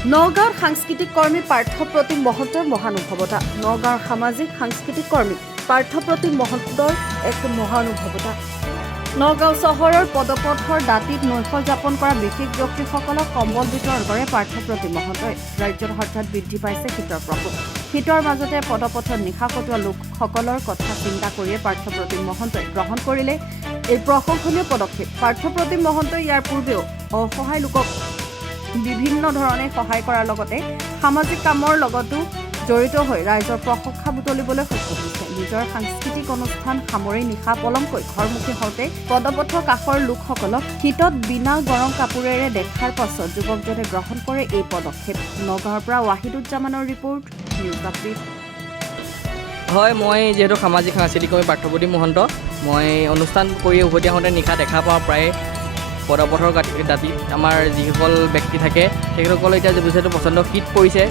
নগাঁৱৰ সাংস্কৃতিক কৰ্মী পাৰ্থপ্ৰতিম মহন্তৰ মহানুভৱতা। নগাঁৱৰ সামাজিক সাংস্কৃতিক কৰ্মী পাৰ্থপ্ৰতিম মহন্তৰ এক মহানুভৱতা। নগাঁও চহৰৰ পদপথৰ দাঁতিত নৈশ যাপন কৰা বিশেষ ব্যক্তিসকলক কম্বল বিতৰণ কৰে পাৰ্থপ্ৰতিম মহন্তই। ৰাজ্যত হঠাৎ বৃদ্ধি পাইছে শীতৰ প্ৰকোপ। শীতৰ মাজতে পদপথত নিশা কটোৱা লোকসকলৰ কথা চিন্তা কৰিয়ে পাৰ্থপ্ৰতিম মহন্তই গ্ৰহণ কৰিলে এই প্ৰশংসনীয় পদক্ষেপ। পাৰ্থপ্ৰতিম মহন্তই ইয়াৰ পূৰ্বেও অসহায় লোকক বিভিন্ন ধৰণে সহায় কৰাৰ লগতে সামাজিক কামৰ লগতো জড়িত হৈ ৰাইজৰ প্ৰশংসা বুটলিবলৈ সক্ষম হৈছে। নিজৰ সাংস্কৃতিক অনুষ্ঠান সামৰি নিশা পলমকৈ ঘৰমুখী হওঁতে পদপথৰ কাষৰ লোকসকলক শীতত বিনা গৰম কাপোৰেৰে দেখাৰ পাছত যুৱকজনে গ্ৰহণ কৰে এই পদক্ষেপ। নগাঁৱৰ পৰা ৱাহিদুজ্জামানৰ ৰিপৰ্ট, নিউজ আপডেট। হয়, মই যিহেতু সামাজিক সাংস্কৃতিক কৰ্মী পাৰ্থপ্ৰতিম মহন্ত, মই অনুষ্ঠান কৰি উভতি আহোঁতে নিশা দেখা পাওঁ প্ৰায় পদপথৰ দাঁতিত আমাৰ যিসকল ব্যক্তি থাকে তেখেতসকলে এতিয়া যিহেতু প্ৰচণ্ড শীত পৰিছে,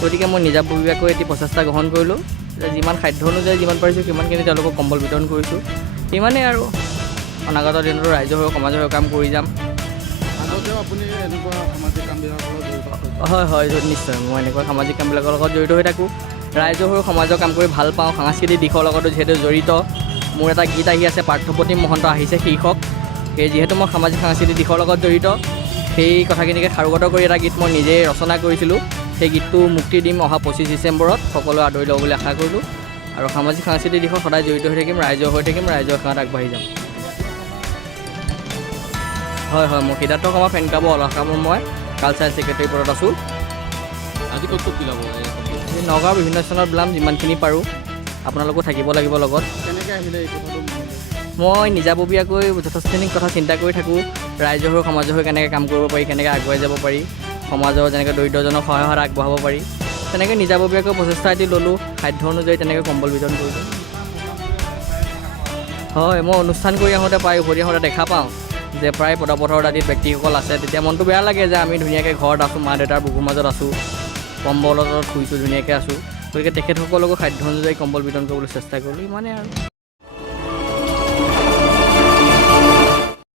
গতিকে মই নিজাববীয়াকৈ এটি প্ৰচেষ্টা গ্ৰহণ কৰিলোঁ। যিমান সাধ্য অনুযায়ী যিমান পাৰিছোঁ সিমানখিনি তেওঁলোকক কম্বল বিতৰণ কৰিছোঁ। সিমানেই আৰু অনাগত দিনতো ৰাইজৰ হৈ সমাজৰ হৈ কাম কৰি যাম। আগতেও আপুনি এনেকুৱা সামাজিক কামবিলাকৰ লগত জড়িত? হয়, নিশ্চয় মই এনেকুৱা সামাজিক কামবিলাকৰ লগত জড়িত হৈ থাকোঁ। ৰাইজৰ হৈ সমাজৰ কাম কৰি ভাল পাওঁ। সাংস্কৃতিক দিশৰ লগতো যিহেতু জড়িত। মোৰ এটা গীত আহি আছে, পাৰ্থপ্ৰতিম মহন্ত আহিছে শীৰ্ষক। সেই যিহেতু মই সামাজিক সাংস্কৃতিক দিশৰ লগত জড়িত, সেই কথাখিনিকে সাৰোগত কৰি এটা গীত মই নিজেই ৰচনা কৰিছিলোঁ। সেই গীতটো মুক্তি দিম অহা 25 ডিচেম্বৰত। সকলোৱে আদৰি ল'ব বুলি আশা কৰিলোঁ। আৰু সামাজিক সাংস্কৃতিক দিশত সদায় জড়িত হৈ থাকিম, ৰাইজৰ হৈ থাকিম, ৰাইজৰ সেৱাত আগবাঢ়ি যাম। হয়, মই সিদ্ধাৰ্থ শৰ্মা ফেন ক্লাবৰ অলকামৰ মই কালচাৰেল ছেক্ৰেটাৰী পদত আছোঁ। আজি ক'ত বিলাব? নগাঁৱৰ বিভিন্ন স্থানত বিলাম যিমানখিনি পাৰোঁ। আপোনালোকো থাকিব লাগিব লগত। কেনেকৈ আহিলে এই কথাটো? মই নিজাববীয়াকৈ যথেষ্টখিনি কথা চিন্তা কৰি থাকোঁ। ৰাইজৰ হৈ সমাজৰ হৈ কেনেকৈ কাম কৰিব পাৰি, কেনেকৈ আগুৱাই যাব পাৰি, সমাজৰ যেনেকৈ দৰিদ্ৰজনক সহায় হাত আগবঢ়াব পাৰি, তেনেকৈ নিজাববীয়াকৈ প্ৰচেষ্টা এটি ল'লোঁ। সাধ্য অনুযায়ী তেনেকৈ কম্বল বিতৰণ কৰিলোঁ। হয়, মই অনুষ্ঠান কৰি আহোঁতে প্ৰায় উভতি আহোঁতে দেখা পাওঁ যে প্ৰায় পদপথৰ দাঁতিত ব্যক্তিসকল আছে। তেতিয়া মনটো বেয়া লাগে যে আমি ধুনীয়াকৈ ঘৰত আছোঁ, মা দেউতাৰ বুকুৰ মাজত আছোঁ, কম্বলৰ তলত শুইছোঁ, ধুনীয়াকৈ আছোঁ। গতিকে তেখেতসকলকো সাধ্য অনুযায়ী কম্বল বিতৰণ কৰিবলৈ চেষ্টা কৰিলোঁ। ইমানেই আৰু।